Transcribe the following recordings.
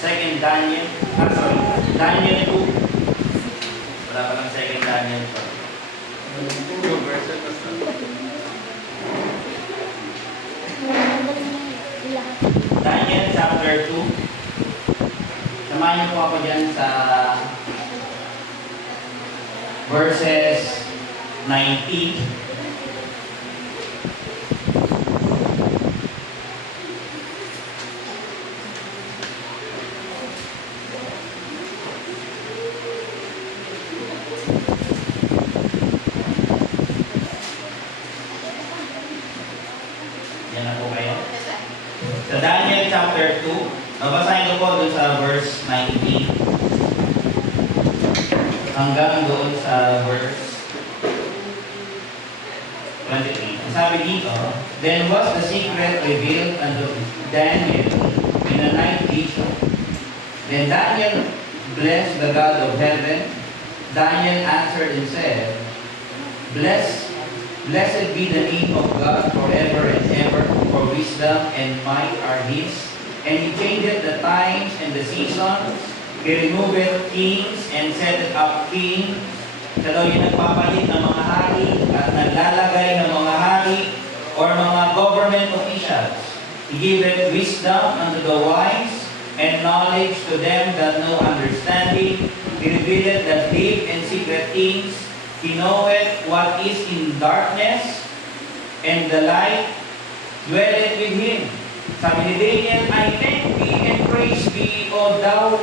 Second Daniel, Daniel 2. Wala pa lang second Daniel 2. Yung verse na sa Daniel chapter 2. Samahan niyo po ako dyan sa verses 19. Yan na po kayo. Sa Daniel chapter 2, babasahin ko po doon sa verse 19 hanggang doon sa verse 23. Ang sabi dito, then was the secret revealed unto Daniel in a night vision. Then Daniel blessed the God of heaven. Daniel answered and said, Blessed be the name of God forever and ever, for wisdom and might are His. And He changeth the times and the seasons. He removeth kings and setteth up kings. Siya daw yung nagpapalit ng mga hari at naglalagay ng mga hari or mga government officials. He giveth wisdom unto the wise and knowledge to them that know understanding. He revealeth the deep and secret things. He knoweth what is in darkness, and the light dwelleth with him. Sabi ni Daniel, I thank thee and praise thee, O thou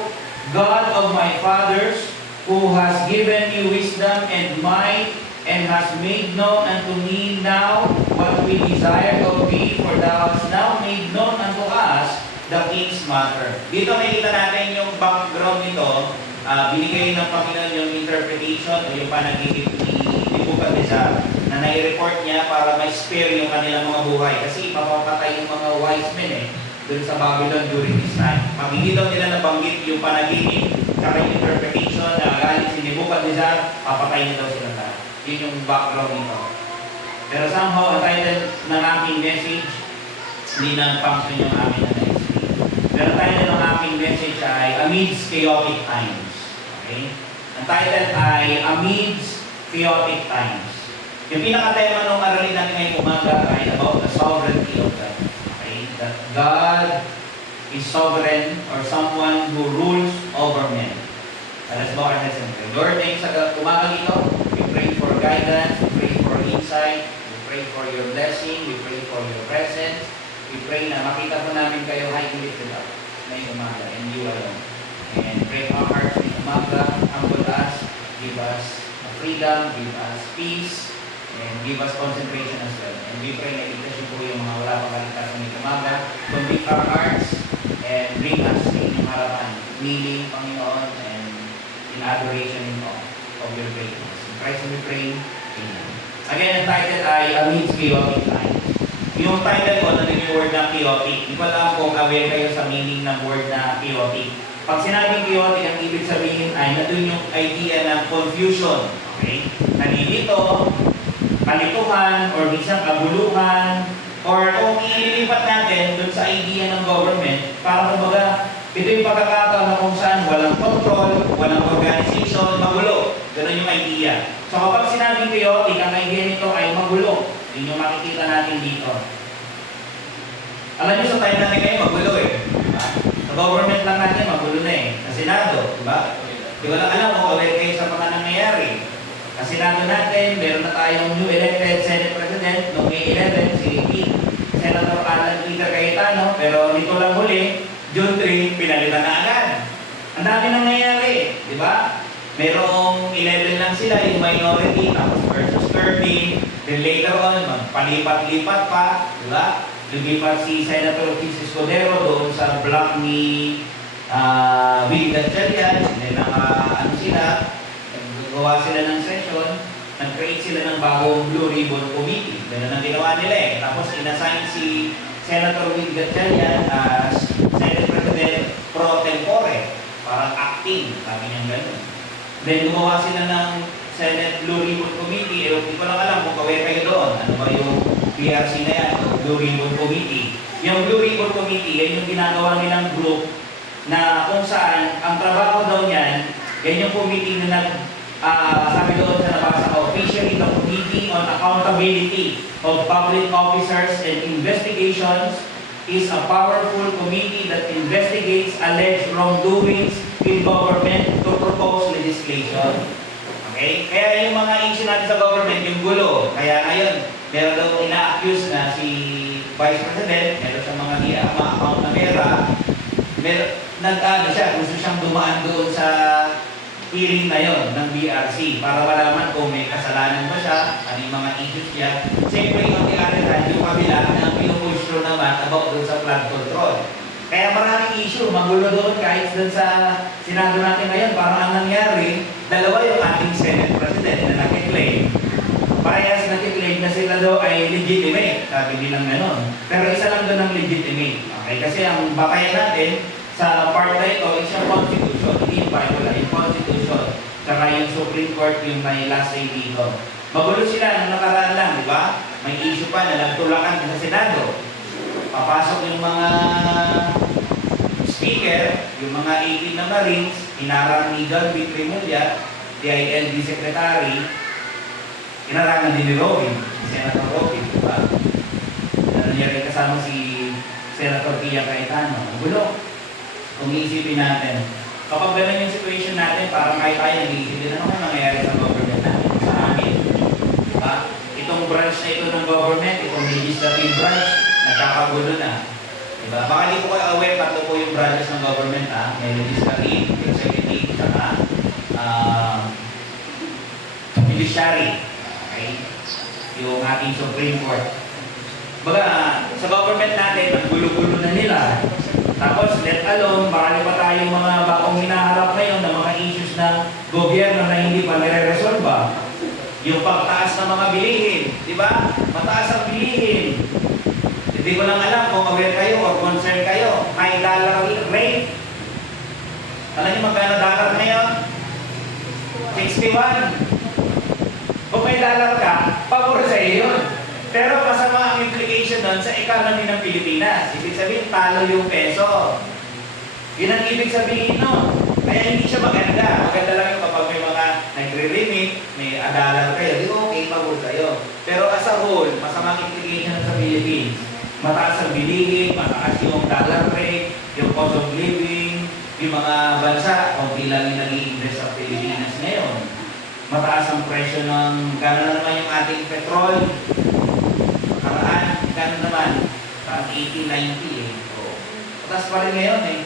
God of my fathers, who has given me wisdom and might, and has made known unto me now what we desire of thee, for thou hast now made known unto us the king's matter. Dito makita natin yung background nito. Binigay ng Panginoon yung interpretation o yung panaginip ni Nebuchadnezzar na nai-report niya para may spare yung kanilang mga buhay. Kasi mapapatay yung mga wise men dun sa Babylon during this time. Pag hindi daw nila nabanggit yung panaginip saka yung interpretation na galing si Nebuchadnezzar, papatay niya daw sila lahat. Yun yung background nito. Pero somehow, ang title ng aking message, hindi na function yung amin na next week. Pero ang title ng aking message ay Amidst Chaotic Times. Okay? Ang title ay Amidst Chaotic Times. Yung pinaka-tema ng aralin natin ngayong umaga ay about the sovereignty of God. Okay? That God is sovereign or someone who rules over men. Let's bow our heads and pray. Lord, thanks sa umaga dito. We pray for guidance, we pray for insight, we pray for your blessing, we pray for your presence. We pray na makita po namin kayo highly lifted up ngayong umaga and you alone. And break our hearts ngayong umaga, humble us, give us freedom, give us peace, and give us concentration as well. And we pray na itasyo po yung mga wala pang kaligtasan ngayong umaga. Convict our hearts and bring us sa inyong harapan, kneeling, Panginoon, and in adoration in awe of your greatness. In Christ we pray, Amen. Again, ang title ay Amidst Chaotic Times. Yung title ko, nandun yung word na chaotic. Hindi ko alam kung aware kayo sa meaning ng word na chaotic. Pag sinabing chaotic, ang ibig sabihin ay nandun yung idea ng confusion. Okay? Nalilito, kalituhan, or minsan kaguluhan, or kung ililipat natin dun sa idea ng government, para kumbaga, ito yung pagkakataon na kung saan walang control, walang organization, magulo. Ganun yung idea. So kapag sinabing chaotic, ang idea nito ay magulo. Yun yung makikita natin dito. Alam niyo sa time natin ngayon, magulo diba? Sa government lang natin, magulo na Sa Senado, diba? Di ko lang alam kung aware kayo sa mga nangyayari. Sa Senado natin, meron na tayong new elected Senate President noong May 11, si Senator Alan Peter Cayetano, pero nito lang huli, June 3, pinalitan na agad. Ang dami nangyayari, di ba? Merong 11 lang sila, yung minority, tapos versus 30. Then later on, magpalipat-lipat pa, di ba? Lumipat si Senator Chis Escudero doon sa block ni Will Gatchalian. Then nagawa sila ng session, nag-create sila ng bagong Blue Ribbon Committee. Ganun ang ginawa nila Tapos inassign si Senator Will Gatchalian as Senate President pro tempore, parang acting, sabi niya gano'n. Then gumawa sila ng Senate Blue Ribbon Committee. Hindi ko lang alam kung kawin kayo doon. Ano ba yung PRC na yan? Blue Ribbon Committee. Yung Blue Ribbon Committee, yan yung ginagawa nilang group na kung saan ang trabaho daw niyan, yan yung committee na sabi doon sa nabasa ko, officially the Committee on Accountability of Public Officers and Investigations is a powerful committee that investigates alleged wrongdoings in government to propose legislation. Okay? Kaya yung mga issue natin sa government, yung gulo. Kaya ngayon, meron daw ina-accuse na si Vice President, meron sa mga account na pera, nag-ano siya, gusto siyang dumaan doon sa hearing na yon ng BRC para malaman kung may kasalanan ba siya, ano yung mga issues niya. Siyempre yung other hand, yung kabila na pinupush naman about doon sa flood control. Kaya maraming issue, magulo doon kahit doon sa Senado natin ngayon. Parang ang nangyari, dalawa yung ating Senate President na nakiklaim. Parehas nakiklaim na sila daw ay legitimate, sabi nilang gano'n. Pero isa lang doon ang legitimate. Okay? Kasi ang bakayan natin, sa part na ito is yung Constitution, hindi yung Bible, yung Constitution. Saka yung Supreme Court yung may last say dito. Magulo sila nung nakaraan lang, di ba? May issue pa na nagtulakan sa Senado. Papasok yung mga speaker, yung mga 18 na Marines, inarang ni Galvin Trimulya, DILG Secretary, inarangan din ni Robin, Senator Robin, di ba? Nangyari kasama si Senator Pia Cayetano. Magulo. Kung iisipin natin, kapag gano'n yung situation natin, parang kahit tayo nag-iisipin, ano kung nangyayari sa government natin, sa amin? Diba? Itong branch na ito ng government, itong legislative branch, nagkakagulo na. Diba? Baka di po kayo aware, tatlo po yung branches ng government, ha? May legislative, executive, saka judiciary. Okay? Yung ating Supreme Court. Baga, sa government natin, ang gulo-gulo na nila. Tapos, let alone, baka pa tayong mga bagong hinaharap ngayon ng mga issues ng gobyerno na hindi pa nire-resolva. Yung pagtaas ng mga bilihin, di ba? Mataas ang bilihin. Hindi ko lang alam kung aware kayo or concerned kayo. High dollar rate. Alam niyo magkano dollar ngayon? 61. Kung may dollar ka, pabor sa iyo yun. Pero masama ang implication doon sa economy ng Pilipinas. Ibig sabihin, talo yung peso. Yun ang ibig sabihin nun. Kaya hindi siya maganda. Maganda lang yung kapag may mga nagre-remit, may adalan kayo, di okay, pabor kayo. Pero as a whole, masama ang implication sa Philippines. Mataas ang bilihin, mataas yung dollar rate, yung cost of living, yung mga bansa, kung lang yung nag-i-invest sa Pilipinas ngayon. Mataas ang presyo ng gano'n naman yung ating petrol. Karaan, gano'n naman, parang 80, 90 eh. So, mataas pa rin ngayon eh.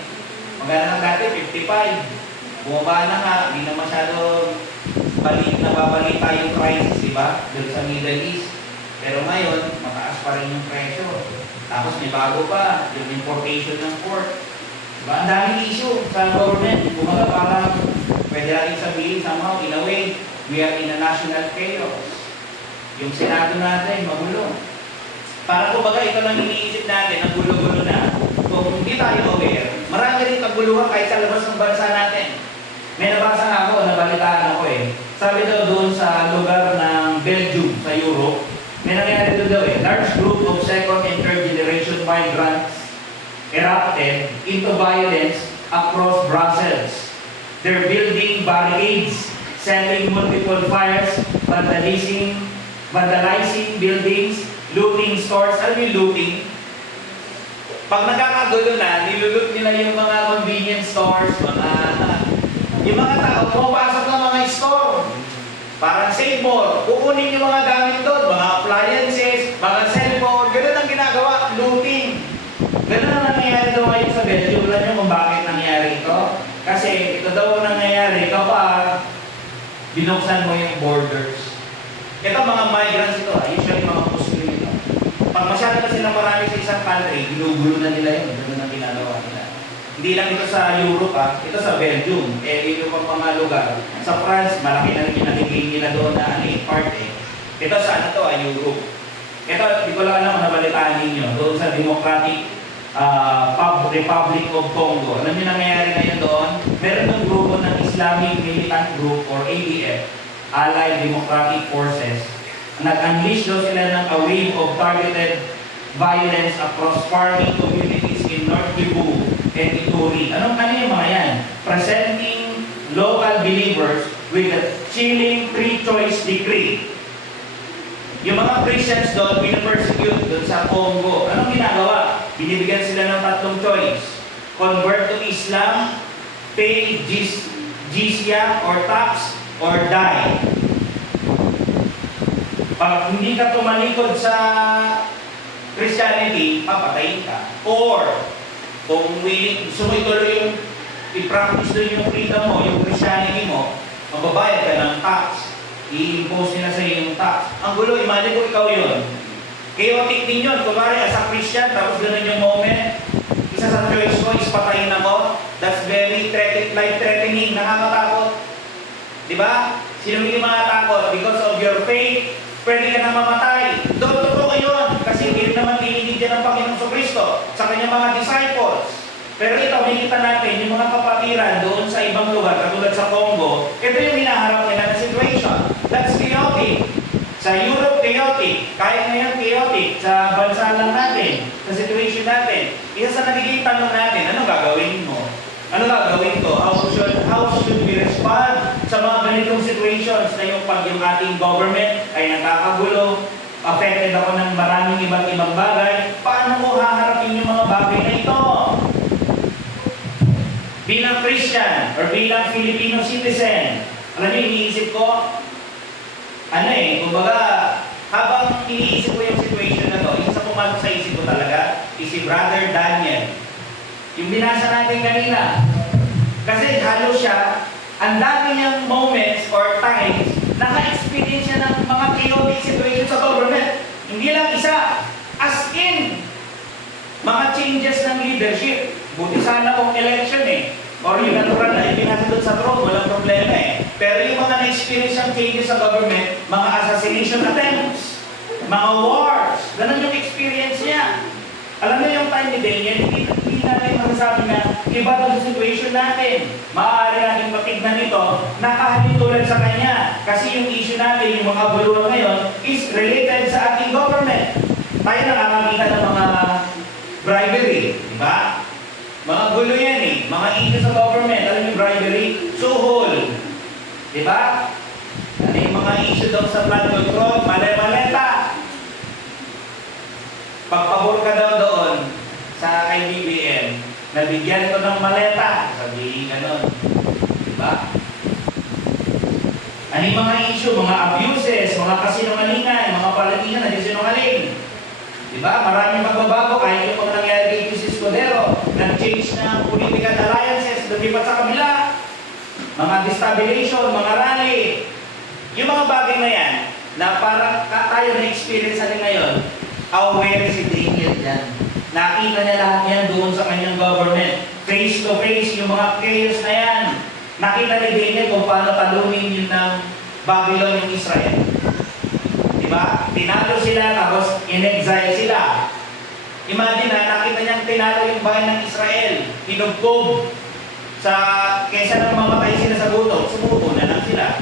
Magana lang dati, 55. Bumaba na nga, hindi na masyado nababalita yung crisis, di ba? Doon sa Middle East. Pero ngayon, mataas pa rin yung presyo. Tapos may bago pa, yung importation ng pork. Diba? Ang daming issue sa government. Kumaga parang pwede natin sabihin somehow, in a way, we are in a national chaos. Yung Senado natin, magulo. Para kumbaga, ito lang iniisip natin, ang gulo-gulo na. Kung hindi tayo aware, marami rin kaguluhan kahit sa labas ng bansa natin. May nabasa nga ako, nabalitaan ako eh. Sabi daw doon sa lugar ng Belgium, sa Europe, may nangyari doon daw eh. Large group of second and third generation migrants erupted into violence across Brussels. They're building barricades, setting multiple fires, vandalizing buildings, looting stores. Alam yung looting? Pag nagkakagulo na, nilulut nila yung mga convenience stores, yung mga tao, pumapasok ng mga store. Parang save more, kukunin yung mga gamit doon, mga appliances, mga cellphone, ganoon ang ginagawa, looting. Ganoon ang nangyayari daw ngayon sa Belgium. Alam nyo kung bakit nangyayari ito? Kasi ito daw ang nangyayari kapag binuksan mo yung borders. Ito mga migrants ito, usually mga Muslim ito. Pag masyado na silang marami sa isang country, ginugulo na nila yun. Ganoon ang ginagawa nila. Hindi lang ito sa Europe ito sa Belgium. Ito pang mga lugar. Sa France, malaki na rin yung nagiging nila doon na part eh. Ito sa ano to, Europe. Ito, di ko lang alam kung nabalitaan ninyo. Doon sa Democratic Republic of Congo. Alam niyo nangyayari ngayon doon? Meron ng grupo ng Islamic Militant Group or ADF, Allied Democratic Forces. Nag-unleash daw sila ng a wave of targeted violence across farming communities in North Kivu and Ituri. Ano yung mga yan? Presenting local believers with a chilling pre-choice decree. Yung mga Christians doon, pinapersecute doon sa Congo. Anong ginagawa? Binibigyan sila ng tatlong choice. Convert to Islam, pay jizya or tax, or die. Pag hindi ka tumalikod sa Christianity, papatayin ka. Or, kung gusto mo ituloy yung i-practice doon yung freedom mo, yung Christianity mo, magbabayad ka ng tax. I-impose nila sa iyo yung tax. Ang gulo, imagine kung ikaw yun. Chaotic din yun. Kumari, as a Christian, tapos ganun yung moment, isa sa choice ko is patayin ako. That's very life-threatening, nakakatakot. Diba? Sino hindi makatakot? Because of your faith, pwede ka na mamatay. Doon, totoo yun. Kasi hindi naman tininig yan ng Panginoong Kristo sa kanyang mga disciples. Pero ito, makikita natin, yung mga kapatiran doon sa ibang lugar, katulad sa Congo, ito yung hinaharap nila na situation. That's chaotic. Sa Europe, chaotic. Kahit ngayon, chaotic. Sa bansa lang natin, sa situation natin. Isa sa nagiging tanong natin, anong gagawin mo? Ano gagawin to? How should we respond sa mga ganitong situations na yung pag yung ating government ay nakakagulo, affected ako ng maraming ibang bagay, paano ko haharapin yung mga bagay na ito? Bilang Christian or bilang Filipino citizen, alam niyo, iniisip ko, kumbaga, habang iniisip ko yung situation na to, isa sa pumasok sa isip ko talaga, is si Brother Daniel. Yung binasa natin kanina. Kasi halos siya, ang dami niyang moments or times, naka-experience siya ng mga chaotic situation sa government. Hindi lang isa, as in, mga changes ng leadership. Buti sana kung election or yung natural na ipinasa doon sa throne, walang problema Pero yung mga na-experience ng changes sa government, mga assassination attempts, mga wars, ganun yung experience niya. Alam mo yung time ni Daniel, hindi natin masasabi na iba doon sa situation natin. Maaari natin matignan ito, nakahalin tulad sa kanya. Kasi yung issue natin, yung mga buluan ngayon, is related sa ating government. Tayo nakakakita ng mga bribery, di ba? Mga gulo yan mga issue sa government, alam yung bribery, suhol. Di ba? Ano yung mga issue daw sa flood control, male-maleta. Pagpabor ka daw doon sa IBBM, nabigyan ko ng maleta, sabihin ganun. Di ba? Ano yung mga issue, mga abuses, mga kasinungalingan, mga palatingan na sinungaling. Diba? Maraming magbabago kahit yung mga nangyari kay Jesus Escudero, nag-change na political alliances, lumipat sa kabila, mga destabilization, mga rally. Yung mga bagay na yan, na parang tayo na-experience natin ngayon, aware si Daniel yan. Nakita niya lahat yan doon sa kanyang government. Face to face, yung mga chaos na yan. Nakita ni Daniel kung paano talunin yun ng Babylon yung Israel. Diba? Tinalo sila, tapos in-exile sila. Imagine nakita niyang tinalo yung bahay ng Israel. Pinugkog. Kaysa nang mamatay sila sa gutom, sumuko na lang sila.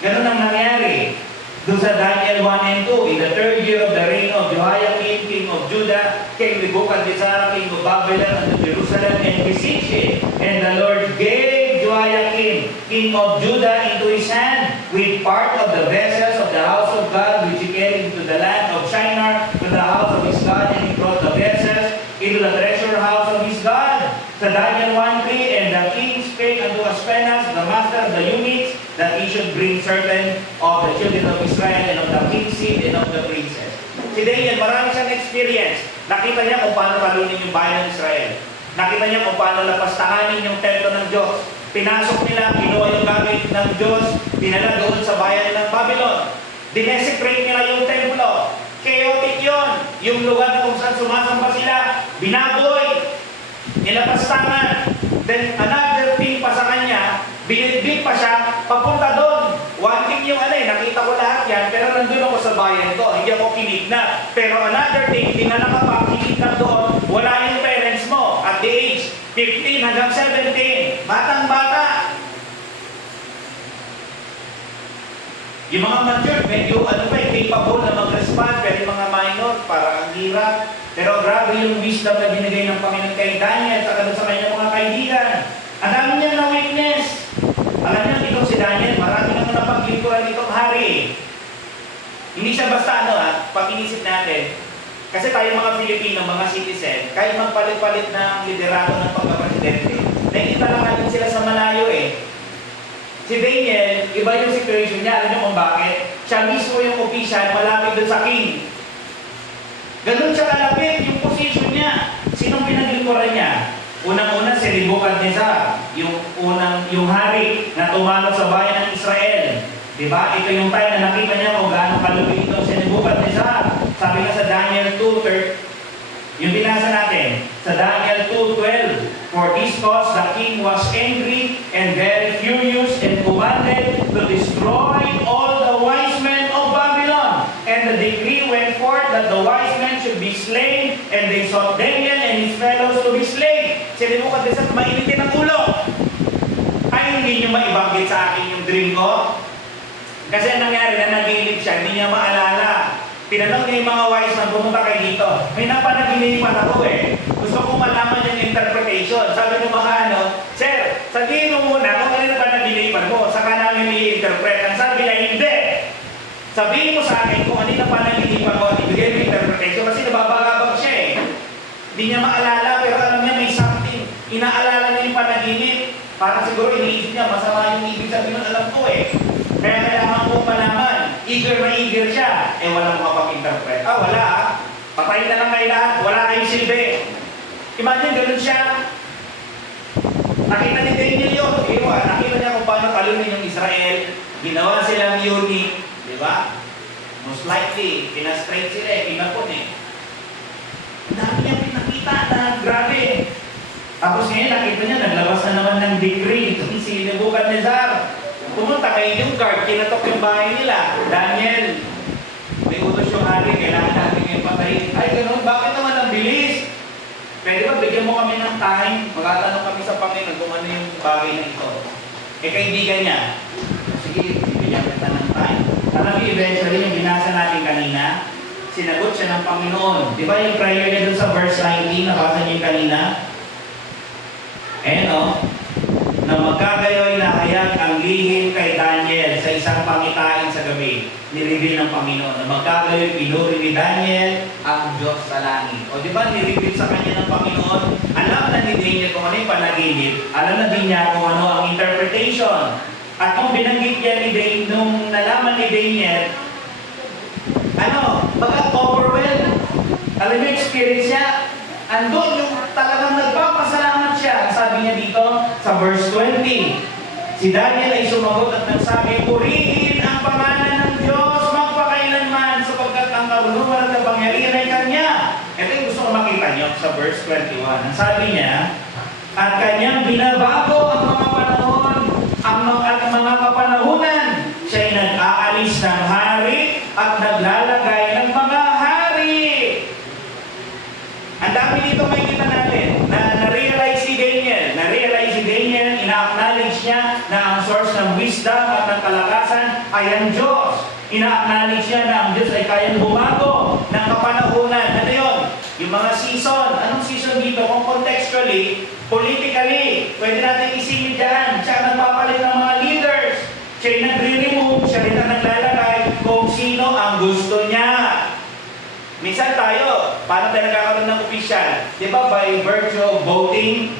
Ganun ang nangyari. Doon sa Daniel 1 and 2, in the third year of the reign of Jehoiakim, king of Judah, came Nebuchadnezzar, king of Babylon, unto Jerusalem, and besieged it. And the Lord gave Jehoiakim, king of Judah, into his hand, with part of the vessels of the house of God, which he carried into the land of Shinar, to the house of his God, and he brought the vessels into the treasure house of his God. Sa Daniel 1:3, and the king spake unto Aspenas, the master of the eunuchs, that he should bring certain of the children of Israel, and of the king's seed, and of the princess. Si Daniel, marami siyang experience. Nakita niya kung paano talunin yung bayan ng Israel. Nakita niya kung paano lapastanganin yung templo ng Diyos. Pinasok nila, kinuha yung gamit ng Diyos, dinala doon sa bayan ng Babylon. Dinesecrate nila yung templo. Chaotic yun. Yung lugar na kung saan sumasamba sila, binaboy, nilapastangan. Then another thing pa sa kanya, binidbid pa siya, papunta doon. One thing yung nakita ko lahat yan, pero nandun ako sa bayan ko, hindi ako kinidnap. Pero another thing, dinala ka pa, kinidnap doon, wala yung parents mo at the age 15 hanggang 17, batang-bata. Yung mga mature, medyo capable na mag-respond, pero yung mga minor, para ang hirap. Pero grabe yung wisdom na binigay ng Panginoon kay Daniel at sa kanyang mga kaibigan. Ang dami niya na witness. Alam niyo, itong si Daniel, marami naman napaglingkuran itong hari. Hindi siya basta pag inisip natin, kasi tayo mga Pilipino, mga citizen, kahit magpalit-palit ng liderato ng pagka-presidente, nakikita lang natin sila sa malayo Si Daniel, iba yung situation niya. Alam niyo kung bakit? Siya mismo yung official, malapit dun sa king. Ganun siya kalapit, yung position niya. Sinong pinaglingkuran niya? Unang-una si Nebuchadnezzar, yung hari na tumalo sa bayan ng Israel. Diba? Ito yung time na nakita niya kung gaano kalupit ito si Nebuchadnezzar. Sabi nga sa Daniel 2:13, yung binasa natin, sa Daniel 2:12, for this cause the king was angry and very furious and commanded to destroy all the wise men of Babylon. And the decree went forth that the wise men should be slain, and they sought Daniel and his fellows to be slain. Si Nebuchadnezzar, mainitin ang ulo. Ay, hindi nyo maibanggit sa akin yung dream ko? Kasi nangyari na nag-iilip siya, hindi niya maalala. Tinanong niya yung mga wise man, pumunta kayo dito. May napanaginipan ako Gusto kong malaman yung interpretation. Sabi ng mga Sir, sabihin mo muna kung ano na panaginipan mo, saka namin i-interpret. Ang sabi niya, hindi. Sabihin mo sa akin kung ano na panaginipan mo at ibigay mo interpretation kasi nababagabag siya Hindi niya maalala pero alam niya may something. Inaalala niya yung panaginip. Parang siguro iniisip niya, masama yung ibig sabihin nun, alam ko Kaya kailangan ko malaman. Eager na eager siya. Walang makapag-interpret. Wala Patayin na lang kayo lahat. Wala kayong silbi. Imagine, ganun siya. Nakita ni Daniel yun. Nakita niya kung paano talunin yung Israel. Ginawa silang unit. Diba? Most likely, pinastraight sila pinapon Ang dami niya pinakita na grabe. Tapos ngayon, nakita niya, naglabas na naman ng decree. Ito si Nebuchadnezzar. Pumunta kay yung guard, kinatok yung bahay nila. Daniel, may utos yung hari, kailangan natin ngayon patayin. Ay, ganun, bakit naman ang bilis? Pwede ba, bigyan mo kami ng time, magtatanong kami sa Panginoon kung ano yung bagay na ito. Kaibigan niya, sige, bigyan kita ng time. Alam niyo, eventually, yung binasa natin kanina, sinagot siya ng Panginoon. Di ba yung prayer niya dun sa verse 19, nabasa niyo yung kanina? Na magkagayoy na hayag ang lihim kay Daniel sa isang pangitain sa gabi. Nireveal ng Panginoon. Na magkagayoy pinuri ni Daniel ang Diyos sa langit. O di ba nireveal sa kanya ng Panginoon? Alam na ni Daniel kung ano yung panaginip. Alam na din niya kung ano ang interpretation. At kung binanggit niya ni Daniel, nung nalaman ni Daniel, overwhelmed. Alam mo yung experience niya? Andun yung talagang nagpapasalamat siya. Sabi niya dito sa verse 20, si Daniel ay sumagot at nagsabi, purihin ang pangalan ng Diyos magpakailanman sapagkat ang kauluan at kapangyarihan ay Kanya. Ito yung gusto ko makita niyo sa verse 21. Ang sabi niya, at Kanyang binabago ang mga panahon at mga kapanahunan. Siya'y nag-aalis ng hari at naglalagay ng mga hari. Ang dami dito may kita natin na na-realize si Daniel. Ina-acknowledge niya na ang source ng wisdom at ng kalakasan ay ang Diyos. Ina-acknowledge niya na ang Diyos ay kayang bumago ng kapanahunan. Ano yun? Yung mga season. Anong season dito? Kung contextually, politically, pwede natin isingit dyan. Siya ang nagpapalit ng mga leaders. Siya yung nagre-remove. Siya rin ang naglalagay kung sino ang gusto niya. Minsan tayo, paano tayo nagkakaroon ng official? Di ba by virtue of voting?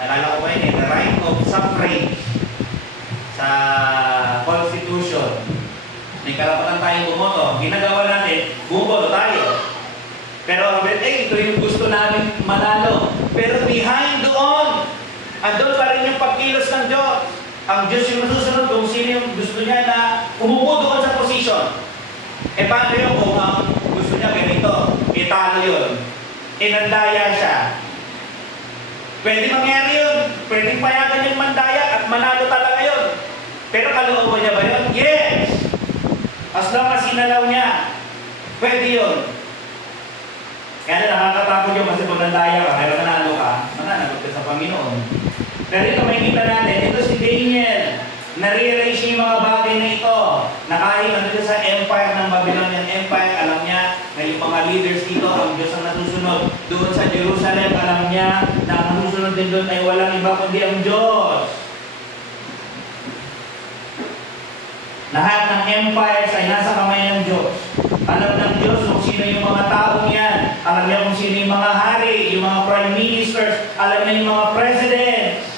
Nalala ko ba yun the right of suffrage sa Constitution. May karapatan tayong bumoto. Ginagawa natin, bumoto tayo. Pero ito yung gusto namin manalo. Pero behind doon, andun pa rin yung pagkilos ng Diyos. Ang Diyos yung masusunod kung sino yung gusto niya na umupo doon sa position. Paano yung kung ang gusto niya ganito, italo yun, inandaya siya. Pwede mangyari yun. Pwede payagan yung mandaya at manalo talaga yun. Pero kalooban niya ba yun? Yes! As long as sinalaw niya, pwede yun. Kaya nakakatakot yun kasi kung nandaya ka, pero nanalo ka, mananagot ka sa Panginoon. Pero ito may kita natin, ito si Daniel. Na-realize niya yung mga bagay na ito. Na kahit ano sa empire ng Babylonian Empire, alam niya na yung ang Diyos ang nasusunod. Doon sa Jerusalem, alam niya na ang nasusunod din doon ay walang iba kundi ang Diyos. Lahat ng empires ay nasa kamay ng Diyos. Alam ng Diyos kung sino yung mga taong yan. Alam niya kung sino yung mga hari, yung mga prime ministers, alam niya yung mga presidents.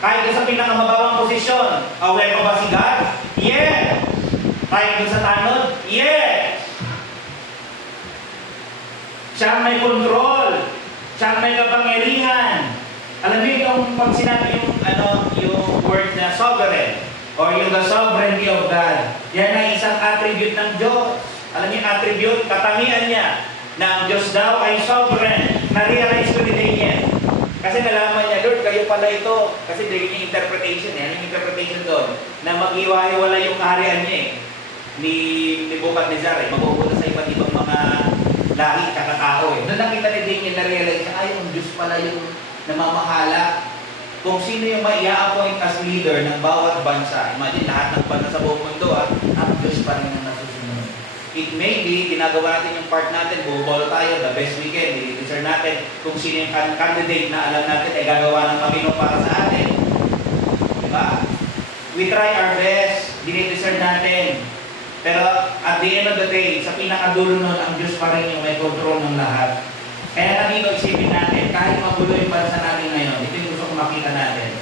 Kahit sa pinakamababang posisyon, aware mo ba si God? Yes! Kahit doon sa tanod? Yes! Siya may control. Siya may kapangyarihan. Alam niyo yung pag sinabi yung word na sovereign, or yung the sovereignty of God, yan ay isang attribute ng Diyos. Alam niyo yung attribute, katangian niya, na ang Diyos daw ay sovereign. Na-realize ko ni Daniel. Kasi nalaman niya, Lord, kayo pala ito. Kasi din yung interpretation, yan yung interpretation doon, na mag-iwa-iwala yung kaharian niya ni Nebuchadnezzar, magugulat sa iba't ibang mga lahi, kakatao. Doon nakita ni Daniel na-realize niya, ay, ang Diyos pala yung namamahala. Kung sino yung mai-appoint as leader ng bawat bansa, imagine lahat ng bansa sa buong mundo, ang Diyos pa rin ang nasusunod. It may be, ginagawa natin yung part natin, bubol tayo, the best we can, i-discern natin kung sino yung candidate na alam natin ay gagawa ng Panginoon para sa atin. Diba? We try our best, dinidiscern natin. Pero at the end of the day, sa pinakadulo nun, ang Diyos pa rin yung may control ng lahat. Kaya dito isipin natin, kahit magulo yung bansa natin ngayon, ito yung gusto kong makita natin.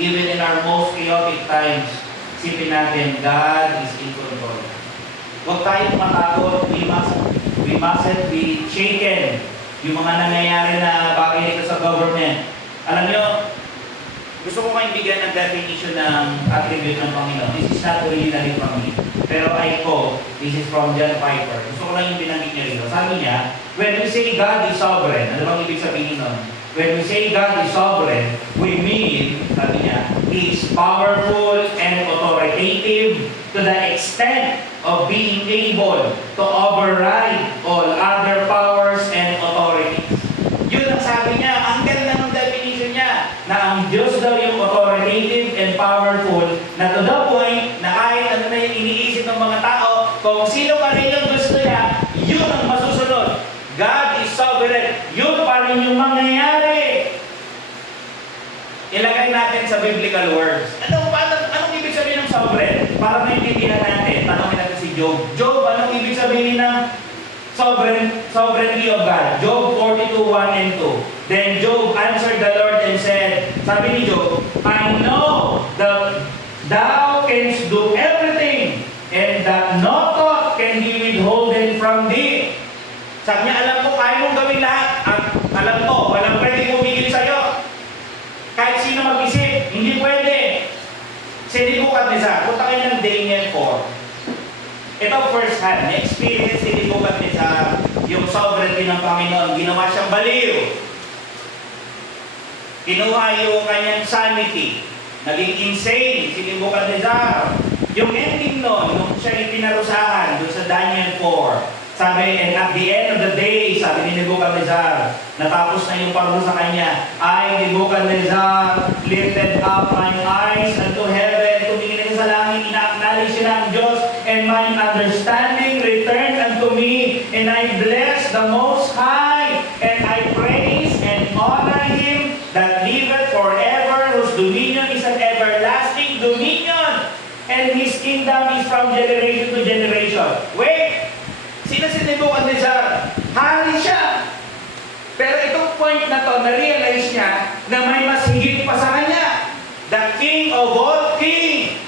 Even in our most chaotic times, isipin natin, God is in control. Huwag tayong matakot, we mustn't be shaken. Yung mga nangyayari na bagay nito sa government. Alam nyo, gusto ko kayong bigyan ng definition ng attribute ng Panginoon. This is not originally from me. Pero I quote, this is from John Piper. Gusto ko lang yung binanggit niya rito. Sabi niya, when we say God is sovereign, ano bang ibig sabihin nun? When we say God is sovereign, we mean, sabi niya, He is powerful and authoritative to the extent of being able to override all other powers and authorities. Yun ang sabi niya, ang ganda ng definition niya, na ang Diyos daw yung authoritative and powerful, na to the point na kahit ano na yung iniisip ng mga tao, kung sino pa rin yung gusto niya, yun ang masusunod. God is sovereign. Yun pa rin yung mangyayari. Ilagay natin sa biblical words. Anong ibig sabihin ng sovereign? Para maintindihan natin, tanongin natin si Job. Job, anong ibig sabihin ng sovereignty of God? Job 42:1 and 2. Then Job answered the Lord and said, sabi ni Job, I know that thou canst do everything, and that no thought can be withholden from thee. Sabi niya, alam ko, kaya mong gawin lahat. At alam ko, walang pwede pumigil sa'yo. Kahit sino mag-isip, hindi pwede. Si Nebuchadnezzar, punta kayo ng Daniel 4. Ito first hand, na-experience si Nebuchadnezzar yung sovereignty ng Panginoon. Ginawa siyang baliw. Kinuha yung kanyang sanity. Naging insane si Nebuchadnezzar. Yung ending nun, nung siya ipinarusahan doon sa Daniel 4, sabi, and at the end of the day, sabi ni Nebuchadnezzar, natapos na yung parusa kanya, I, Nebuchadnezzar, lifted up my eyes unto heaven, tumingin sa langit, ina-acknowledge siya ng Diyos, and my understanding returned unto me, and I bless the Most High, and I praise and honor Him that liveth forever, whose dominion is an everlasting dominion, and His kingdom is from generation to generation. Wait! Sino si Nebuchadnezzar? Hari siya. Pero itong point na to, na-realize niya na may mas higit pa sa kanya. The King of all kings.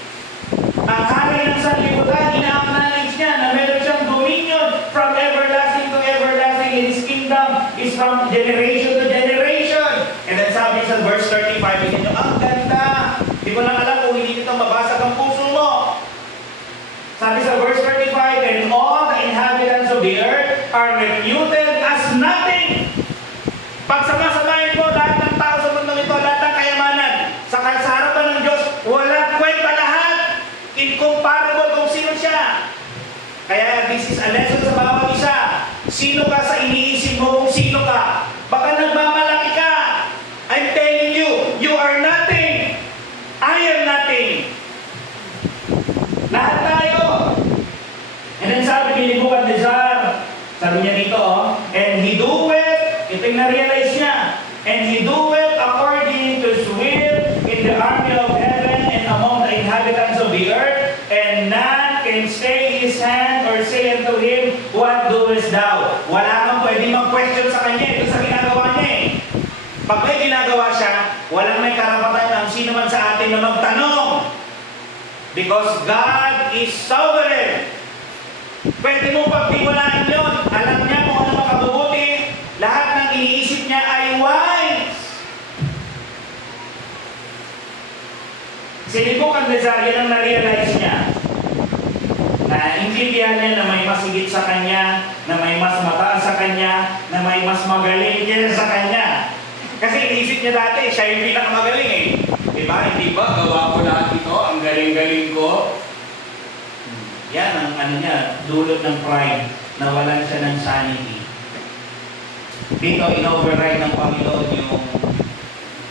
Ang hari ng sanlibutan, ina-acknowledge niya na meron siyang dominion from everlasting to everlasting, and His kingdom is from generation to generation. And then sabi sa verse 35, hindi nyo, ang ganda. Di ko lang alam kung hindi nito mabasag ang puso mo. Sabi sa verse 35, and all the inhabitants of the earth are reputed as nothing. Pagsamasamahin mo lahat ng tao sa mundo ito, lahat ng kayamanan, sa harapan ng Diyos, walang kwenta lahat. Incomparable kung sino siya. Kaya this is a lesson sa bawat isa. Sino ka sa iniisip mo kung sino ka? Baka nagmamalaki ka. I'm telling you, you are nothing. I am nothing. Lahat tayo. And then sabi ni Nebuchadnezzar, sabi niya dito, rules daw. Wala kang pwede mag-question sa kanya ito sa ginagawa niya eh. Pag may ginagawa siya, walang may karapatan ang sino man sa atin na magtanong. Because God is sovereign. Pwede mo pagtiwalaan yun. Alam niya kung ano makabubuti. Lahat ng iniisip niya ay wise. Si Nebuchadnezzar, yan ang na-realize niya. Naintindihan niya na may mas higit sa kanya, na may mas mataas sa kanya, na may mas magaling kaya sa kanya. Kasi iniisip niya dati, siya yung pinakamagaling eh. Diba? Hindi ba? Gawa ko lahat ito, ang galing-galing ko. Yan ang ano niya, dulot ng pride, nawalan siya ng sanity. Dito, in-override ng Panginoon yung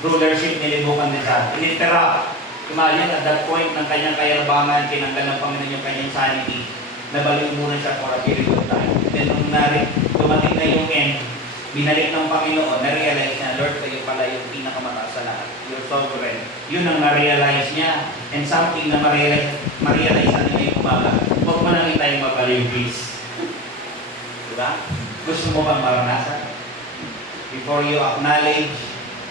rulership ni Nebuchadnezzar. In-interrupt. Imagine, at that point ng kanyang kayabangan, tinanggal ng Panginoon yung kanyang sanity. Nabalik muna siya for a period of time. Then, nung dumating na yung end, binalik ng Panginoon, na-realize niya, Lord, kayo pala yung pinakamataas sa lahat. You're sovereign. Yun ang na-realize niya. And something na ma-realize natin ngayong umaga, huwag mo nang itayong mabaliw, please. Diba? Gusto mo bang maranasan? Before you acknowledge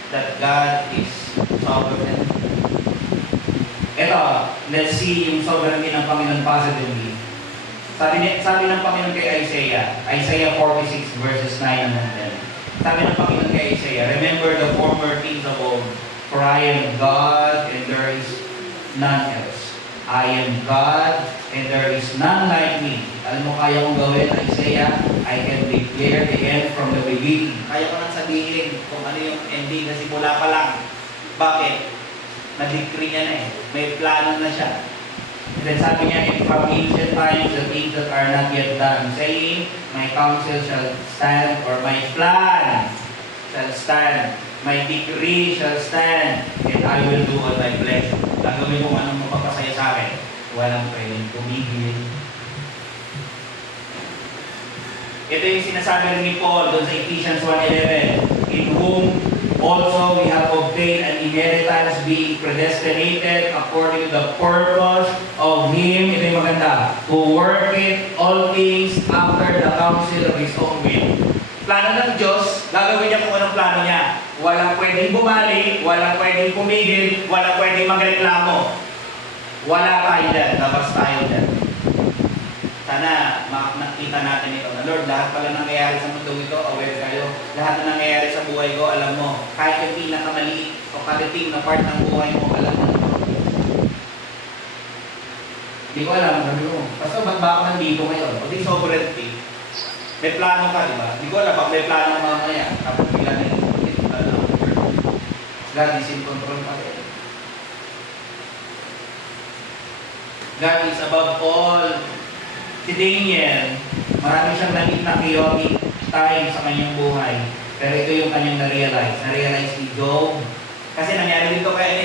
that God is sovereign. Ito, let's see yung sovereignty ng Panginoon positively. Sabi ng Panginoon kay Isaiah 46 verses 9 and 10. Sabi ng Panginoon kay Isaiah, remember the former things of old, for I am God and there is none else. I am God and there is none like me. Alam mo, kaya kong gawin, Isaiah, I can declare the end from the beginning. Kaya ko nang sabihin kung ano yung ending na simula pa lang. Bakit? Na-decree niya na eh. May plano na siya. And then sabi niya, in from ancient times, the things that are not yet done, saying, my counsel shall stand, or my plan shall stand, my decree shall stand, and I will do what I please. Gagawin mo anong mapapasaya sa akin. Walang pwedeng tumigil. Ito yung sinasabi rin ni Paul doon sa Ephesians 1:11, in whom also we have obtained an inheritance, being predestinated according to the purpose of Him, ito yung maganda, who worketh all things after the counsel of His own will. Plano ng Diyos, gagawin niya kung anong plano niya. Walang pwedeng bumalik, walang pwedeng pumigil, walang pwedeng magreklamo. Wala tayo dyan, labas tayo dyan. Sana makita natin ito na, Lord, lahat pala nangyayari sa mundo ito, aware kayo. Lahat na nangyayari sa buhay ko, alam mo. Kahit yung pinakamaliit o kaliting na part ng buhay mo, alam mo. Hindi ko alam, sabi ko, basta ba't ba ako nandito ngayon? O di sovereignty. May plano ka, di ba? Hindi ko alam, pag may plano mamaya, kapag pila na yun, God is in control pa rin. God is above all. Si Daniel, marami siyang naging na chaotic time sa kanyang buhay. Pero ito yung kanyang na-realize. Na-realize ni Job. Kasi nangyari dito kaya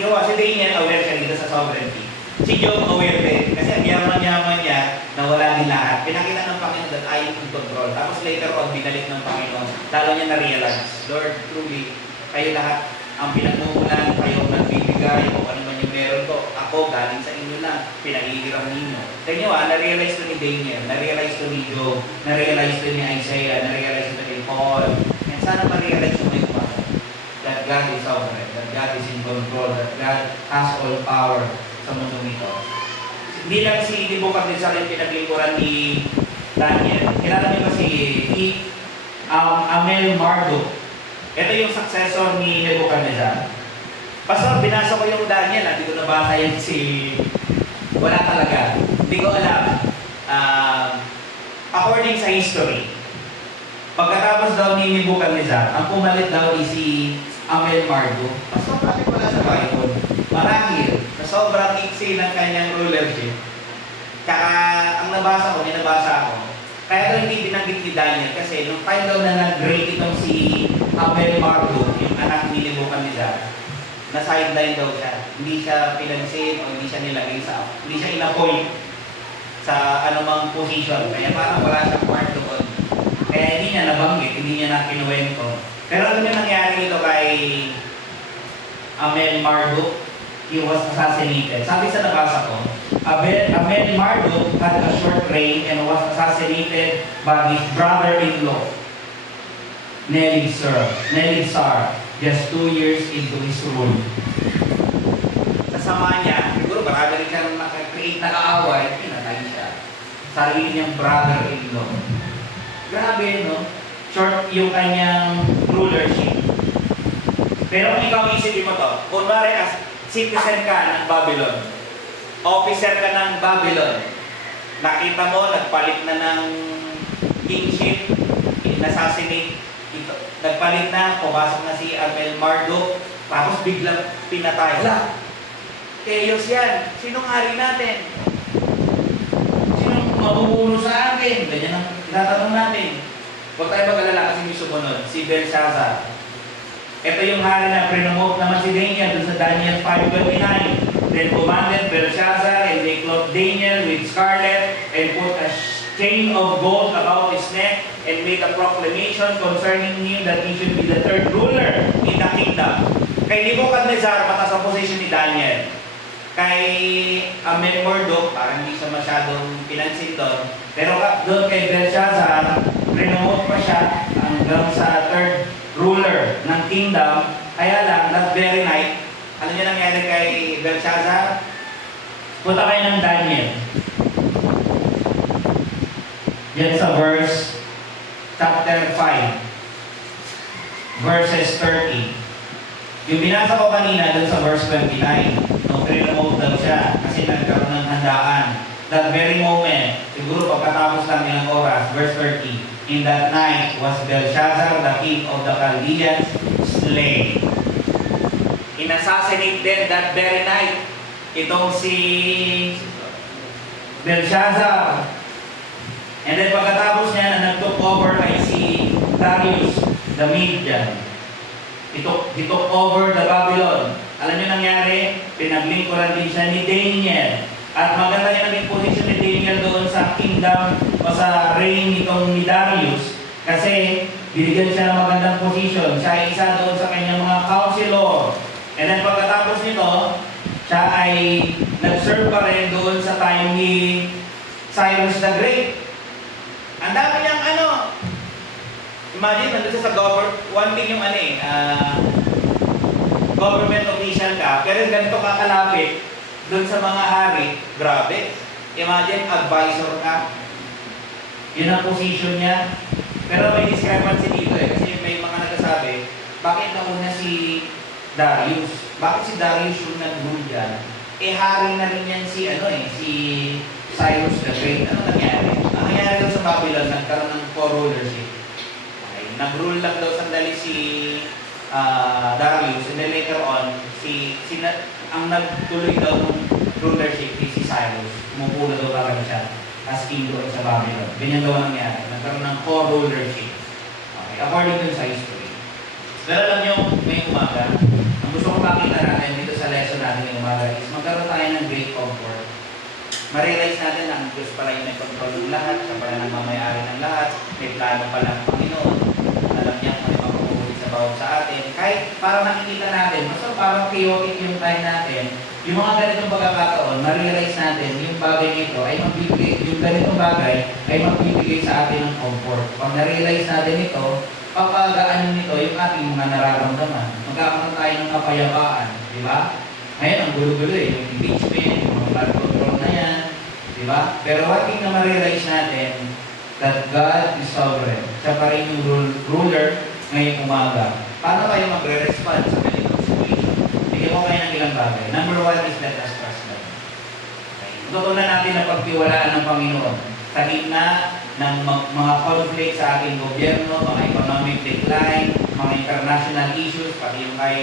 yung si Daniel aware siya dito sa sovereignty. Si Job aware din. Kasi ang yaman-yaman niya, nawala din lahat. Pinakita ng Panginoon that I am in control. Tapos later on, binalik ng Panginoon. Lalo niya na-realize, Lord, truly, kayo lahat ang pinagmumulan, kayo nagbibigay, kung ano man yung meron ko. Ako, galing sa inyo lang, pinahihiram ninyo. Tignan nyo, na-realize to ni Daniel, na-realize to ni Job, na-realize to ni Isaiah, na-realize to ni Paul. And sana ma-realize mo yung mga that God is sovereign, that God is in control, that God has all power sa mundo nito. Hindi lang si Nebuchadnezzar yung pinaglingkuran ni Daniel. Kilala niyo ba si Amel Marduk? Ito yung successor ni Nebuchadnezzar. Pastor, binasa ko yung Daniel, hindi ko nabasa yan wala talaga. Hindi ko alam. According sa history, pagkatapos daw ni Nebuchadnezzar, ang pumalit daw ni si Amel Marduk. Pastor, bakit wala sa Bible? Marahil, sa sobrang iksi ng kanyang rulership, kaya ang nabasa ko, kaya ito hindi binanggit ni Daniel kasi nung time daw na nag-great itong si Amel Marduk, yung anak ni Nebuchadnezzar, na sideline daw siya. Hindi siya pinansin o hindi siya nilagay hindi siya in-appoint sa anumang position. Kaya parang wala siyang part doon. Kaya hindi niya nabanggit, hindi niya na kinuwento. Pero ano yung nangyari ito kay Amel Marduk? he was assassinated. Sabi sa nabasa ko, Abel Marduk had a short reign and was assassinated by his brother-in-law, Nelisar, just 2 years into his rule. Kasama niya, siguro marami rin siyang nakakreate na kaaway, pinatay siya. Sarili niyang brother-in-law. Grabe, no? Short yung kanyang rulership. Pero kung ikaw isipin mo to, kunwari as citizen ka ng Babylon, officer ka ng Babylon, nakita mo, nagpalit na ng kingship, in-assassinate, nagpalit na, pumasok na si Abel Marduk, tapos biglang pinatay. Wala! Chaos yan. Sinong hari natin? Sinong mabubuno sa akin? Ganyan ang tinatanong natin. Huwag tayo mag-alala kasi may sumunod, si Belshazzar. Ito yung hari na prinomote naman si Daniel dun sa Daniel 5:29. Then commanded Belshazzar, and they clothed Daniel with scarlet and put a chain of gold about his neck and made a proclamation concerning him that he should be the third ruler in the kingdom. Kay Nebuchadnezzar, mataas ang position ni Daniel. Kay Abel Marduk, parang hindi siya masyadong pinansin doon. Pero doon kay Belshazzar, prinomote pa siya hanggang sa third ruler ng kingdom. Kaya lang, that very night, ano niya nangyari kay Belshazzar? Punta kayo ng Daniel. Yan sa verse chapter 5, verses 30. Yung binasa ko kanina dun sa verse 29, no, prinomote daw siya kasi nagkaroon ng handaan. That very moment, siguro pagkatapos lang ilang oras, verse 30, in that night was Belshazzar, the king of the Chaldeans, slain. In-assassinate them that very night. Itong si Belshazzar. And then pagkatapos niya na nag-took over ay si Darius, the Median. He took over the Babylon. Alam niyo nangyari? Pinaglingkuran din siya ni Daniel. At maganda yung naging position ni Daniel doon sa kingdom o sa reign nitong ni Darius. Kasi binigyan siya ng magandang position. Siya ay isa doon sa kanyang mga counselor. And then pagkatapos nito, siya ay nag-serve pa rin doon sa time ni Cyrus the Great. Ang dami niyang imagine, nandun siya sa one thing yung government official ka, pero ganito ka kalapit doon sa mga hari, grabe. Imagine, advisor ka. Yun ang position niya. Pero may discrepancy dito kasi may mga nagsasabi, bakit nauna si Darius? Bakit si Darius yung nag-rule dyan? Hari na rin yan si Cyrus the Great. Ano nangyari? Ang nangyari daw sa Babylon, nagkaroon ng co-rulership. Okay. Nag-rule lang daw sandali si Darius, and then later on, ang nagtuloy daw ng rulership si Cyrus. Umupo daw kagad siya as king doon sa Babylon. Ganyan daw nangyari. Nagkaroon ng co-rulership. Okay. According to sa history. Pero alam nyo, may umaga, ang gusto kong makita natin dito sa lesson natin ngayong umaga is magkaroon tayo ng great comfort. Ma-realize natin na ang Diyos pala yung may control ng lahat, siya pala nang mamayari ng lahat, may plano pala ang Panginoon, alam niya kung ano mapupulit sa bawat sa atin. Kahit parang nakikita natin, basta parang chaotic yung time natin, yung mga ganitong pagkakataon, ma-realize natin yung bagay nito ay magbibigay, yung ganitong bagay ay magbibigay sa atin ng comfort. Pag na-realize natin ito, papagaan nito yung ating mga nararamdaman. Magkakaroon tayo ng kapayapaan, di ba? Ngayon, ang gulo-gulo yung impeachment, yung mga blood control na yan, di ba? Pero one thing na ma-realize natin, that God is sovereign. Siya pa rin yung ruler ngayong umaga. Paano tayo magre-respond sa ganitong situation? Bigyan ko kayo ng ilang bagay. Number one is let us trust God. Okay. Tutunan natin na pagtiwalaan ng Panginoon sa gitna ng mga conflict sa ating gobyerno, mga economic decline, mga international issues, pati yung kay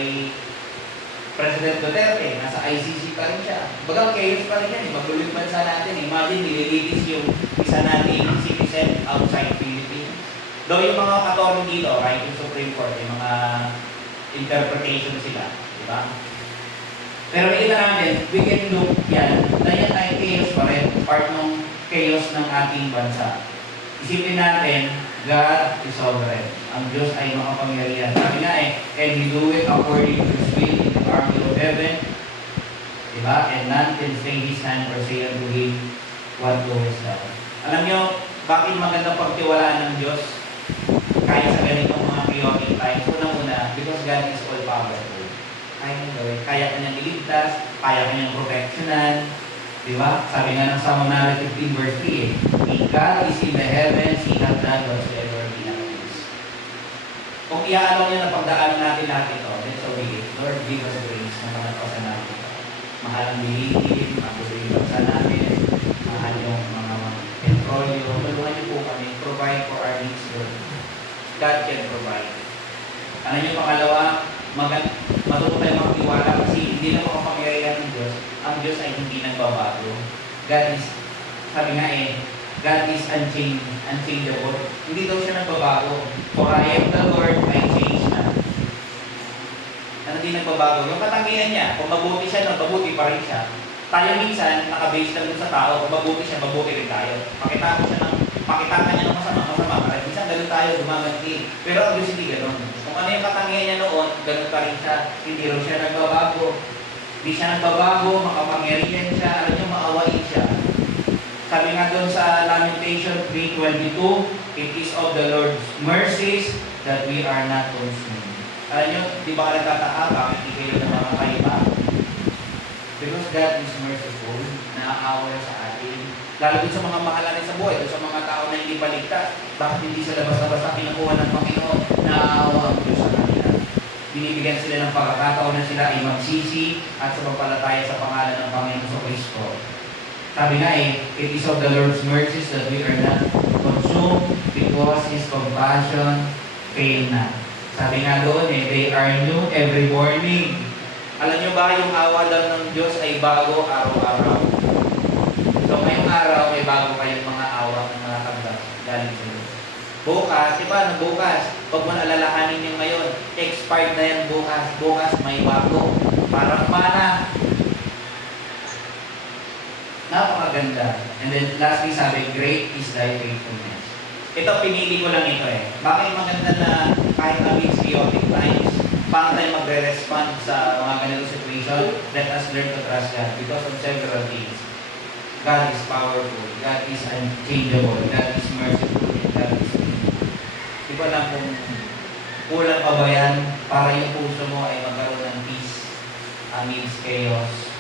President Duterte, nasa ICC pa rin siya. Bagang chaos pa rin yan, magulo yung bansa natin. Imagine, nililitis yung isa nating citizen outside Philippines. Though yung mga attorney dito, kahit yung Supreme Court, yung mga interpretation sila, di ba? Pero makita natin, we can look yan, na yan ay chaos pa rin, part ng chaos ng ating bansa. Isipin natin, God is sovereign. Ang Diyos ay makapangyarihan. Sabi nga and He do it according to His will in the army of heaven Diba? And none can stay his hand or say unto him, what goest thou? Alam nyo, bakit magandang pagtiwalaan ng Diyos kahit sa ganitong mga chaotic times? Unang-una, because God is all powerful. Kaya niyang gawin. Kaya kanyang iligtas, kaya kanyang proteksyonan. Diba? Sabi nga ng Psalm 15 verse 3 eh, if God is in the heavens, He hath done whatsoever He has. Kung iaalaw niya na pagdaanan natin lahat ito, then so be it. Lord, give us grace na panagpasan natin. Mahal ang bilhin, maguloy yung bansa natin, mahal yung mga petrolyo, tulungan niyo po kami, provide for our needs, Lord. God can provide. Ano yung pangalawa, matuto tayo magtiwala kasi hindi na makapangyarihan ng Diyos. Ang Diyos ay hindi nagbabago. God is, sabi nga eh, God is unchangeable. Hindi daw siya nagbabago. For I am the Lord, I change not. Ano din nagbabago? Yung katangian niya, kung mabuti siya, mabuti pa rin siya. Tayo minsan, nakabase lang dun sa tao, kung mabuti siya, mabuti rin tayo. Pakita ka niya ng masama. Kahit minsan, ganun tayo, gumaganti. Pero ang Diyos hindi ganun. Kung ano yung katangian niya noon, ganun pa rin siya. Hindi rin siya nagbabago. Hindi siya nagbabago, makapangyarihan siya, alam niyo, maawain siya. Sabi nga doon sa Lamentation 3:22, it is of the Lord's mercies that we are not consumed. Alam niyo, di ba ka nagtataka, bakit hindi kayo namamakaiba? Because God is merciful, naaawa sa atin. Lalo din sa mga mahalanin sa buhay, doon sa mga tao na hindi paligtas, bakit hindi sila basta-basta kinukuha ng Panginoon, naaawa ang Diyos sa kanila. Binibigyan sila ng pagkakataon na sila ay magsisi at sumampalataya sa pangalan ng Panginoon sa Kristo. Sabi nga eh, it is of the Lord's mercies that we are not consumed because His compassion fail not. Sabi nga doon eh, they are new every morning. Alam nyo ba, yung awa lang ng Diyos ay bago araw-araw. So ngayong araw, may bago kayong mga awa na nakatanggap galing sa Diyos. Bukas, iba na bukas, pag mo naalalahanin yung ngayon, expired na yan bukas. Bukas may bago. Parang mana. Napakaganda. And then lastly sabi, great is thy faithfulness. Ito, pinili ko lang ito eh. Bakit maganda na kahit amidst chaotic times, paano tayo magre-respond sa mga ganitong situation? Let us learn to trust God because of several things. God is powerful. God is unchangeable. God is merciful. And God is faithful. Di ba lang kung kulang pa ba yan para yung puso mo ay magkaroon ng peace amidst chaos?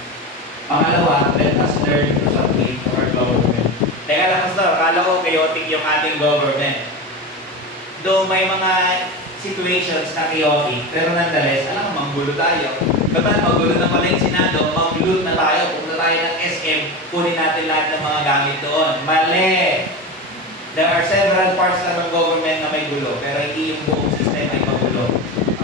Pangalawa, let us learn to submit to our government. Teka lang, Pastor, akala ko chaotic yung ating government. Though may mga situations na chaotic, pero nonetheless, alam mo, manggulo tayo. Kapag manggulo na pala yung Senado, manggulo na tayo, pupunta tayo ng SM, kunin natin lahat ng mga gamit doon. Mali! There are several parts ng government na may gulo, pero hindi yung buong system ay magulo.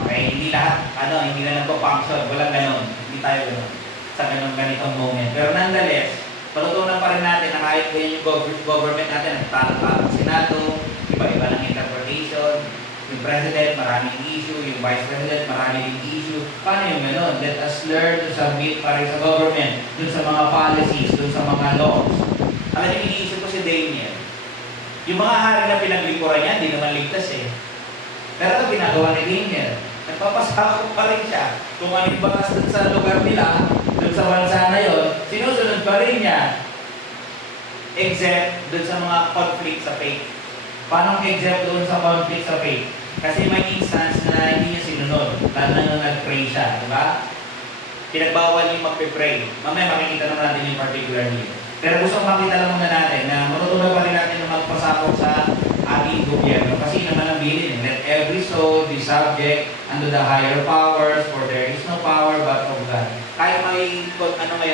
Okay? Hindi lahat, hindi na nagpa-function, walang ganon. Hindi tayo ganon sa ganitong moment. Pero nonetheless, patutunan pa rin natin na kahit yan yung government natin, nagtatalo ng Senado, iba-iba ng interpretation, yung President, maraming issue, yung Vice President, maraming issue. Paano yung gano'n? Let us learn to submit pa rin sa government, dun sa mga policies, dun sa mga laws. Alam niyo, iniisip ko si Daniel. Yung mga hari na pinaglikuran niya, hindi naman ligtas eh. Pero ito ginagawa ni Daniel. Nagpapasakot pa rin siya. Kung anong batas dun sa lugar nila, dun sa bansa na yun, sinusunod pa rin niya. Except dun sa mga conflict sa faith. Paano except dun sa conflict sa faith? Kasi may instance na hindi niya sinunod. Lalo na nung nag-pray siya, di ba? Pinagbawal yung magpe-pray. Mamaya makikita naman natin yung particularly. Pero gusto kong makita lang muna natin na matutunan pa rin natin na magpasakot sa ating gobyerno. Kasi naman ang bilin, let every soul be subject unto the higher powers, for there is no power but of God. Kahit may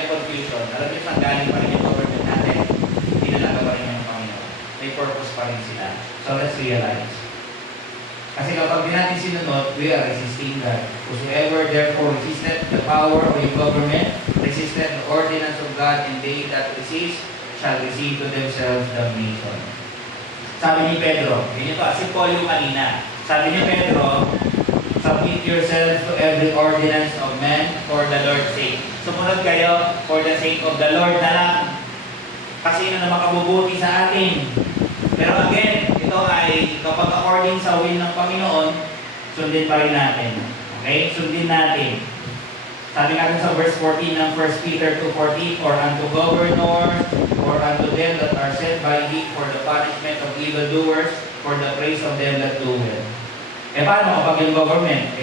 confusion, alam niyo saan galing pa rin yung government natin, hindi na nagawa rin yung Panginoon. May purpose pa rin sila. So let's realize. Kasi kapag di natin sinunod, we are resisting God. Whosoever therefore resisted the power of the government, resisted the ordinance of God, and they that resist shall receive to themselves damnation. Sabi ni Pedro, yun ito, si Paul yung kanina. Sabi ni Pedro, submit yourselves to every ordinance of men for the Lord's sake. Sumunod kayo for the sake of the Lord na lang. Kasi yun na makabubuti sa atin. Pero again, ito ay kapag according sa will ng Panginoon, sundin pa rin natin. Okay? Sundin natin. Sabi natin sa verse 14 ng 1 Peter 2:14, or unto governors, or unto them that are sent by thee for the punishment of evildoers, for the praise of them that do well. Eh paano kapag yung government,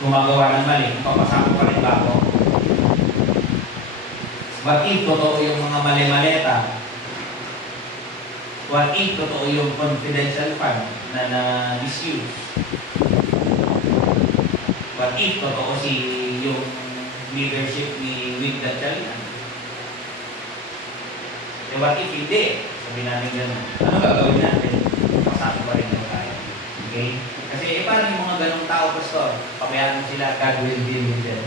gumagawa ng mali, papasama pa rin ba ako? What if totoo yung mga mali-maleta? What if totoo yung confidential fund na na-misuse? What if totoo yung leadership ni Wig Gatchalian? Eh what if hindi? Sabi namin gano'n. Ano gagawin natin? Pasama pa rin lang tayo. Okay? Kasi paano yung mga ganong tao, Pastor? Pabayaan mo sila, God will deal with them.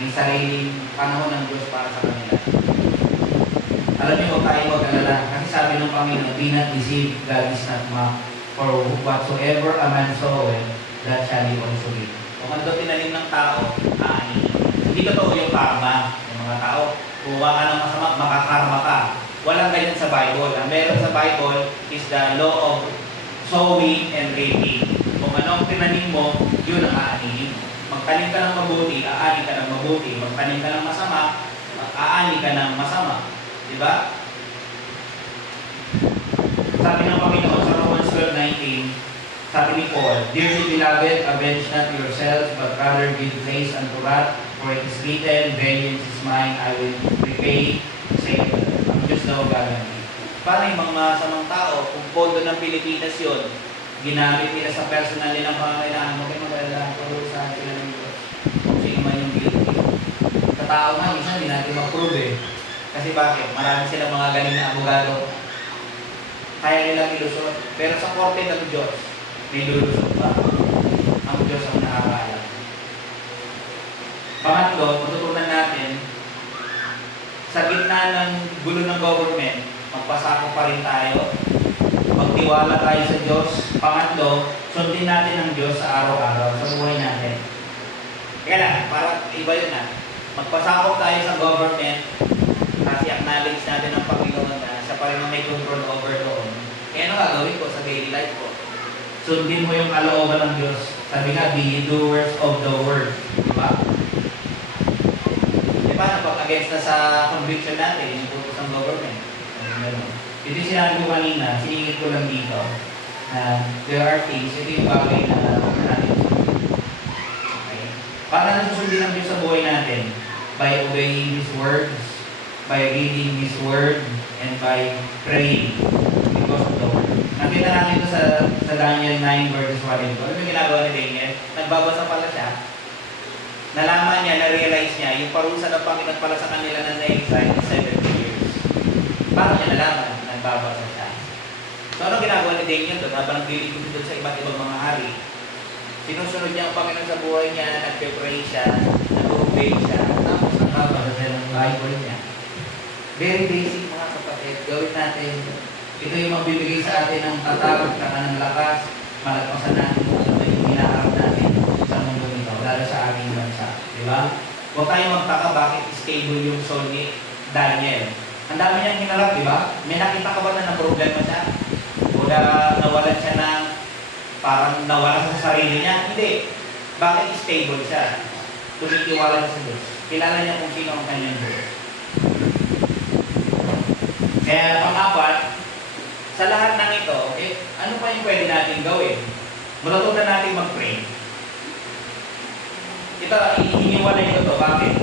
May sariling panahon ng Diyos para sa kanila. Alam niyo, huwag tayo mag-alala. Kasi sabi ng Panginoon, be not deceived, God is not mocked. For whatsoever a man soweth, that shall he also reap. Kung ano tinanim ng tao, aanin. Hindi totoo yung karma ng mga tao. Kung ka ng masama, makakarma ka. Walang ganyan sa Bible. Ang meron sa Bible is the law of sowing and reaping. Kung anong tinanim mo, yun ang aanin mo. Magtanim ka ng mabuti, aani ka ng mabuti. Magtanim ka ng masama, aani ka ng masama. Diba? Sabi ng Panginoon sa Romans 12:19, sabi ni Paul, dearly beloved, avenge not yourselves, but rather give place unto wrath, for it is written, vengeance is mine, I will repay, saith the Lord. Ang Diyos daw gaganti. Paano yung mga masamang tao, kung pondo ng Pilipinas yun, ginamit nila sa personal nilang pangangailangan, huwag kayo mag-alala, parusahan sila ng Diyos. Kung sino man yung guilty. Sa tao nga, minsan hindi natin mag-prove eh. Kasi bakit? Marami silang mga galing na abogado. Kaya nilang ilusot. Pero sa korte ng Diyos, may lulusot pa. Ang Diyos ang nakakaalam. Pangatlo, matutunan natin, sa gitna ng gulo ng government, magpasako pa rin tayo. Magtiwala tayo sa Diyos. Pangatlo, sundin natin ang Diyos sa araw-araw, sa buhay natin. Kaya lang, parang iba yun na. Magpasakop tayo sa government, kasi acknowledge natin ang Panginoon na siya pa rin ang may control over doon. Kaya ano gagawin ko sa daily life ko? Sundin mo yung kalooban ng Diyos. Sabi nga, be doers of the word. Diba? Di ba, pag against na sa conviction natin, yung putos ng government. Ito yung sinabi ko kanina, siningit ko lang dito, na there are things, ito yung bagay na natin sundin. Okay? Paano nasusundin ang Diyos sa buhay natin? By obeying His words, by reading His word, and by praying because of the word. Nakita natin ito sa Daniel 9 verses 1 and 2. Ano yung ginagawa ni Daniel? Nagbabasa pala siya. Nalaman niya, na-realize niya, yung parusa ng Panginoon pala sa kanila na na-exile in 70 years. Paano niya nalaman? Nagbabasa siya. So ano ginagawa ni Daniel doon? Habang naglilingkod doon sa iba't ibang mga hari. Sinusunod niya ang Panginoon sa buhay niya, nagpe-pray siya, nag-obey siya, tapos nagbabasa siya ng Bible niya. Very basic mga kapatid, gawin natin. Ito yung magbibigay sa atin ng tatag, saka ng lakas, malagpasan natin kung ano yung hinaharap natin sa mundo nito, lalo sa ating bansa. Di ba? Huwag tayong magtaka bakit stable yung soul ni Daniel. Ang dami niyang hinarap, di ba? May nakita ka ba na problema siya? O na nawalan siya ng, parang nawalan sa sarili niya? Hindi. Bakit stable siya? Tumitiwala siya sa Diyos. Kilala niya kung sino ang kanyang Diyos. Kaya pang-apat, sa lahat ng ito, ano pa yung pwede natin gawin? Matutunan natin mag-pray. Ito, hinihiwalay ko ito. Bakit?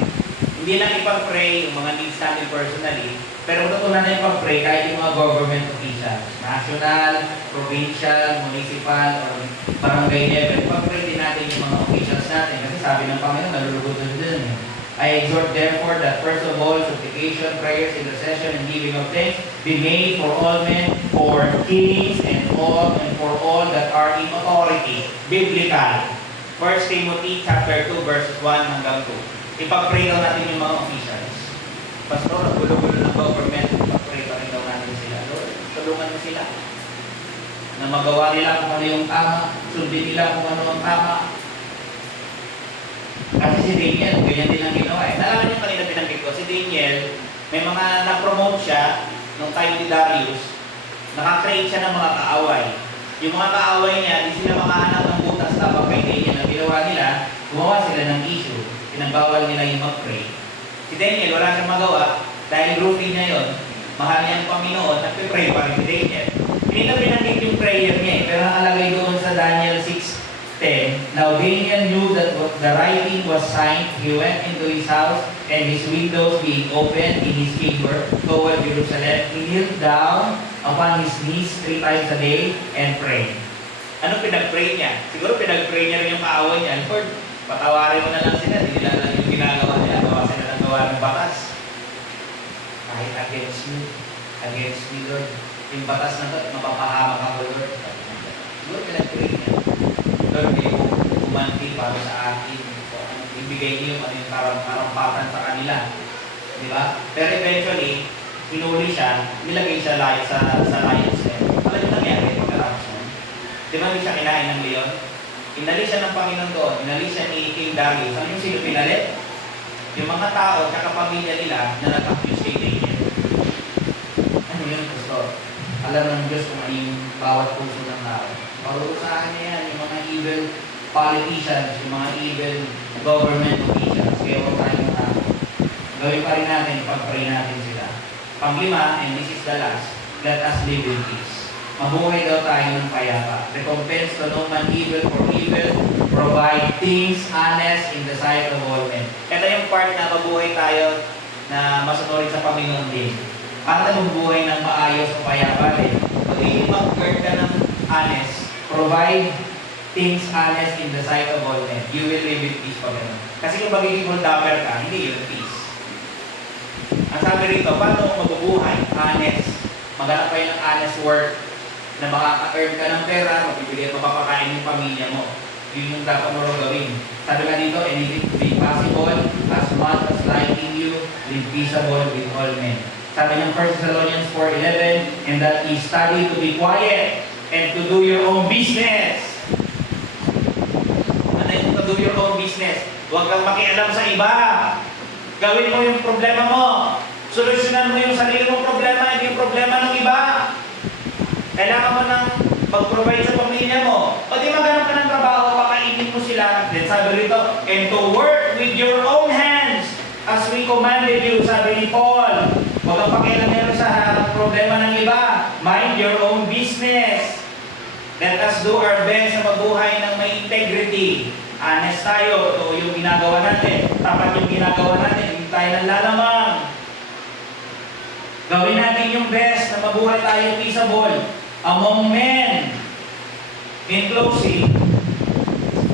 Hindi lang ipag-pray yung mga needs natin personally, pero matutunan na ipag-pray kahit yung mga government officials. National, provincial, municipal, or barangay level. Ipag-pray din natin yung mga officials natin. Kasi sabi ng Panginoon, nalulugod na dyan. I exhort therefore that first of all, supplication, prayers, intercession, and giving of thanks be made for all men, for kings, and for all that are in authority. Biblical. 1 Timothy chapter 2, verses 1 hanggang 2. Ipag-pray daw natin yung mga officials. Pastor, nagulo-gulo ng government, ipag-pray pa rin daw natin sila. Lord, tulungan mo sila. Na magawa nila kung ano yung tama, sundin nila kung ano ang tama. Kasi si Daniel, ganyan din ang ginawa eh. Nalaman niyo kanina binanggit ko, si Daniel, may mga na-promote siya nung time ni Darius, naka-create siya ng mga kaaway. Yung mga kaaway niya, di sila makahanap ng butas tapang kay Daniel. Ang ginawa nila, gumawa sila ng issue, pinagbawal nila yung mag-pray. Si Daniel, wala siyang magawa, dahil routine niya yun, mahal niya ang Panginoon, nagpe-pray pa rin si Daniel. Hindi na binanggit yung prayer niya pero nakalagay doon sa Daniel 6:10, Now Daniel knew that the writing was signed, he went into his house, and his windows being opened in his chamber toward Jerusalem, he knelt down upon his knees 3 times a day and prayed. Ano pinag-pray niya? Siguro pinag-pray niya rin yung kaaway niya, Lord, patawarin mo na lang sila, hindi nila lang yung ginagawa nila, gawa sila ng gawa ng batas. Kahit against me, Lord, yung batas na to, mapapahamak ako, Lord. Lord, pinag-pray niya. Lord, may umanti para sa akin. So, ibigay niyo yung karampatan sa kanila. Di ba? Pero eventually, hinuli siya, nilagay siya sa lion's den. Alam niyo nangyari pagkatapos nun? Di ba hindi siya kinain ng leon? Inalis siya ng Panginoon doon. Inalis siya ni King Darius. Ano yung sino pinalit? Yung mga tao at pamilya nila na nag-accuse kay Daniel. Ano yun, Pastor? Alam ng Diyos kung ano yung bawat puso ng tao. Parusahan niya yan, yung mga evil politicians, yung mga evil government officials. Kaya huwag tayong tao. Gawin pa rin natin, pag-pray natin sila. Pang-5, and this is the last, let us live in peace. Mabuhay daw tayo ng payapa. Recompense to no man evil for evil. Provide things honest in the sight of all men. Ito yung part na mabuhay tayo na masunurin sa Panginoon din. Para tayo mabuhay ng maayos o payapa din. Pag mag-earn ka ng honest, provide things honest in the sight of all men. You will live in peace pag ganun. Kasi kung magiging holdapper ka, hindi yun peace. Ang sabi rito, paano mabubuhay? Honest. Maghanap kayo ng honest work na makaka-earn ka ng pera, mapipili at mapapakain yung pamilya mo. Yun yung dapat mo rin gawin. Sabi nga dito, and if it be possible, as much as liking you, live peaceable with all men. Sabi niya 1 Thessalonians 4:11, and that ye study to be quiet and to do your own business. Ano yung to do your own business? Huwag kang makialam sa iba. Gawin mo yung problema mo. Solusyonan mo yung sarili mong problema, hindi yung problema ng iba. Kailangan mo ng pag-provide sa pamilya mo. O di maghanap ka ng trabaho, pakainin mo sila. Then sabi rito, and to work with your own hands as we commanded you, sabi ni Paul. Huwag kang pakialam sa problema ng iba. Mind your own business. Let us do our best na mabuhay ng may integrity. Honest tayo. Ito yung ginagawa natin. Tapat yung ginagawa natin. Hindi tayo nanlalamang. Gawin natin yung best na mabuhay tayo peaceable among men. In closing,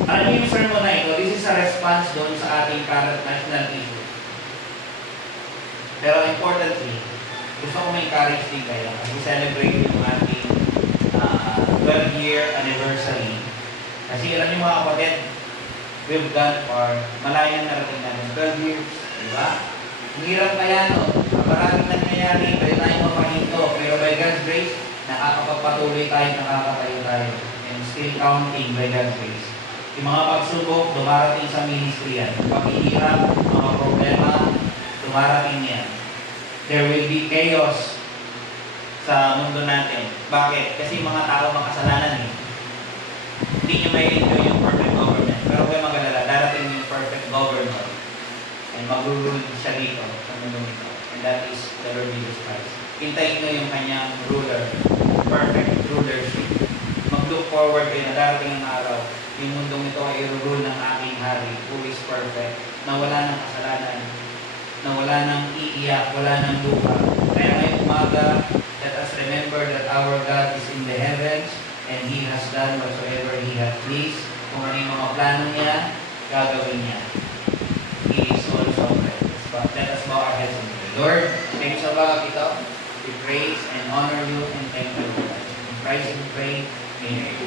ano yung sermon na ito? This is a response doon sa ating current national issue. Pero importantly, gusto ko ma-encourage din kayo as we celebrate yung ating 12-year anniversary. Kasi alam niyo mga kapatid, we've done for malayang narating natin 12 years, di ba? Ang hirap kaya no, maraming nangyayari, pwede tayong mapahinto, pero by God's grace, nakakapagpatuloy tayo, nakakatayo tayo, and still counting by God's grace. Yung mga pagsubok, dumarating sa ministry yan. Paghihirap, mga problema, dumarating yan. There will be chaos sa mundo natin. Bakit? Kasi mga tao makasalanan eh. Hindi nyo may enjoy yung perfect government. Pero kung mag-alala, darating yung perfect governor. And mag-rule siya dito sa mundo nito. And that is the Lord Jesus Christ. Hintayin nyo yung kanyang ruler. Perfect rulership. Mag-look forward kayo na darating ang araw. Yung mundong ito ay i-rule ng aking hari who is perfect. Na wala ng kasalanan. Na wala ng iiyak, wala ng luha. Kaya ngayong umaga, let us remember that our God is in the heavens and He has done whatsoever He has pleased. Kung ano yung mga plano niya, gagawin niya. He is all sovereign. Let us bow our heads and pray. Lord, thank you sa bagay ito. We praise and honor you and thank you. In Christ we pray. Amen.